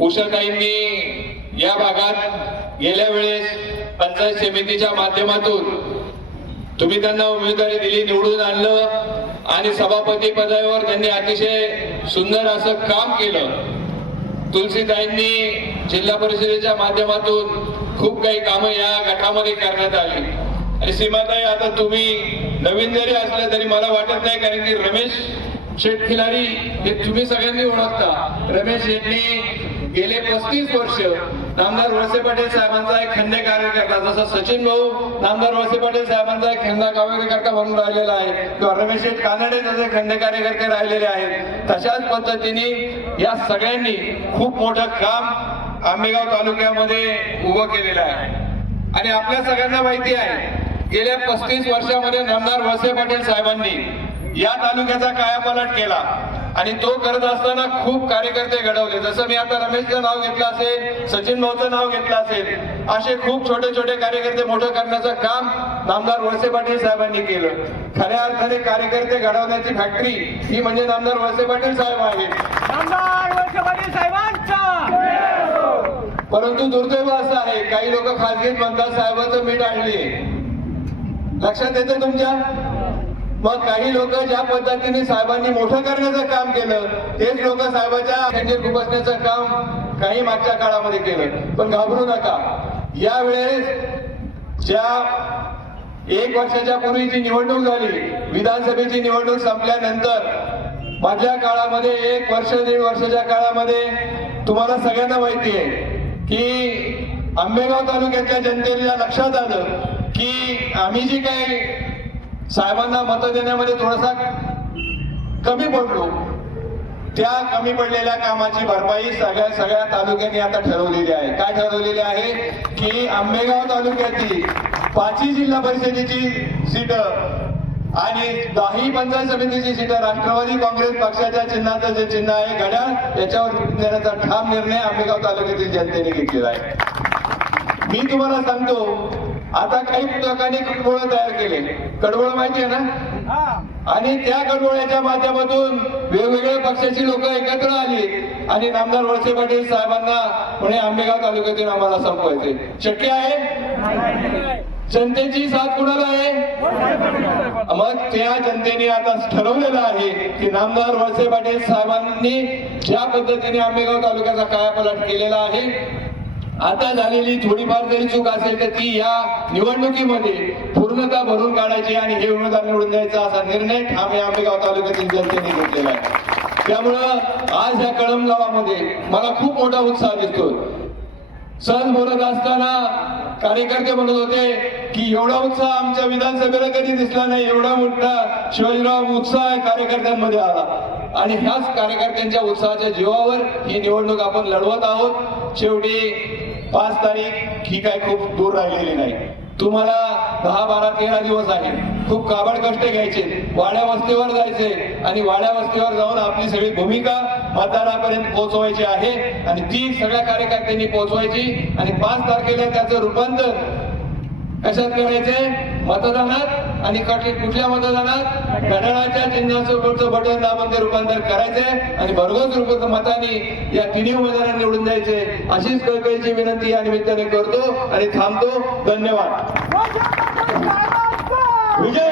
उषाताईंनी या भागात गेल्या वेळेस पंचायत समितीच्या माध्यमातून तुम्ही त्यांना उमेदवारी दिली निवडून आणलं आणि सभापती पदावर त्यांनी अतिशय सुंदर असं काम केलं. तुलसीताईंनी जिल्हा परिषदेच्या माध्यमातून खूप काही कामं या गटामध्ये करण्यात आली. आणि सीमाताई आता तुम्ही नवीन जरी असलं तरी मला वाटत नाही कारण की रमेश शेठ खिलारी हे तुम्ही सगळ्यांनी ओळखता. रमेश यांनी गेले पस्तीस वर्ष. नामदार वळसे पाटील साहेबांचा एक खंडे कार्यकर्ता जसा सचिन भाऊ नामदार वळसे पाटील साहेबांचा एक खंड कार्यकर्ता म्हणून राहिलेला आहे. किंवा रमेश कानडे जसे खंडे कार्यकर्ते राहिलेले आहेत. तशाच पद्धतीने या सगळ्यांनी खूप मोठं काम आंबेगाव तालुक्यामध्ये उभं केलेलं आहे. आणि आपल्या सगळ्यांना माहिती आहे गेल्या पस्तीस वर्षामध्ये नामदार वळसे पाटील साहेबांनी या तालुक्याचा कायापालट केला. आणि तो करत असताना खूप कार्यकर्ते घडवले. जसं मी आता रमेशचं नाव घेतलं असेल सचिन भाऊचं नाव घेतलं असेल असे खूप छोटे छोटे कार्यकर्ते मोठं करण्याचं काम नामदार वळसे पाटील साहेबांनी केलं. खऱ्या अर्थाने कार्यकर्ते घडवण्याची फॅक्टरी ही म्हणजे नामदार वळसे पाटील साहेब साहेबांचा! परंतु दुर्दैव असं आहे काही लोक खासगीत म्हणतात साहेबाचं मीठ आणली. लक्षात येतं तुमच्या? मग काही लोक ज्या पद्धतीने साहेबांनी मोठं करण्याचं काम केलं तेच लोक साहेबाच्या खंजीर खुपसण्याचं काम काही मागच्या काळामध्ये केलं. पण घाबरू नका. यावेळेस ज्या एक वर्षाच्या पूर्वी जी निवडणूक झाली विधानसभेची निवडणूक संपल्यानंतर मधल्या काळामध्ये एक वर्ष दीड वर्षाच्या काळामध्ये तुम्हाला सगळ्यांना माहिती आहे की आंबेगाव तालुक्याच्या जनतेला लक्षात आलं की आम्ही जी काही साहेबांना मतं देण्यामध्ये थोडासा कमी पडलो. त्या कमी पडलेल्या कामाची भरपाई सगळ्या सगळ्या तालुक्यांनी आता ठरवलेली आहे. काय ठरवलेली आहे? की आंबेगाव तालुक्यातील पाचही जिल्हा परिषदेची सीट आणि दहाही पंचायत समितीची सीट राष्ट्रवादी काँग्रेस पक्षाच्या चिन्हाचं जे चिन्ह आहे घड्याळ याच्यावर देण्याचा ठाम निर्णय आंबेगाव तालुक्यातील जनतेने घेतलेला आहे. मी तुम्हाला सांगतो आता काही लोकांनी कडवळ तयार केले. कडवळ माहिती आहे ना? आणि त्या कडवळ्याच्या माध्यमातून वेगवेगळ्या पक्षाची लोक एकत्र आली. आणि नामदार वळसे पाटील साहेबांना पुणे आंबेगाव तालुक्यातून आम्हाला संपवायचे. शक्य आहे? जनतेची साथ कुणाला आहे? मग त्या जनतेने आता ठरवलेलं आहे की नामदार वळसे पाटील साहेबांनी ज्या पद्धतीने आंबेगाव तालुक्याचा कायापालट केलेला आहे आता झालेली थोडीफार जरी चूक असेल तर ती या निवडणुकीमध्ये पूर्णता भरून काढायची आणि हे उमेदवार निवडून द्यायचा असा निर्णय ठाणे आंबेगाव तालुक्यातील जनतेने घेतलेला आहे. त्यामुळं आज या कळमगावामध्ये मला खूप मोठा उत्साह दिसतो सण बोलत असताना कार्यकर्ते म्हणत होते की एवढा उत्साह आमच्या विधानसभेला कधी दिसला नाही एवढा मोठा शिवाजीराव उत्साह कार्यकर्त्यांमध्ये आला. आणि ह्याच कार्यकर्त्यांच्या उत्साहाच्या जीवावर ही निवडणूक आपण लढवत आहोत. शेवटी पाच तारीख ही काय खूप दूर राहिलेली नाही. तुम्हाला दहा बारा तेरा दिवस आहे खूप काबड कष्ट घ्यायचे. वाड्या वस्तीवर जायचे आणि वाड्या वस्तीवर जाऊन आपली सगळी भूमिका मतदारापर्यंत पोहोचवायची आहे आणि ती सगळ्या कार्यकर्त्यांनी पोहोचवायची आणि पाच तारखेला त्याचं रूपांतर कशात करायचे? मतदानात आणि कट- कुठल्या मतदानात घड्याळाच्या चिन्हासोबतचं बटन दाबून ते रूपांतर करायचे आणि भरघोस रूप मताने या तिन्ही उमेदवारांना निवडून द्यायचे. अशीच कळकळीची विनंती या निमित्ताने करतो आणि थांबतो. धन्यवाद. विजय!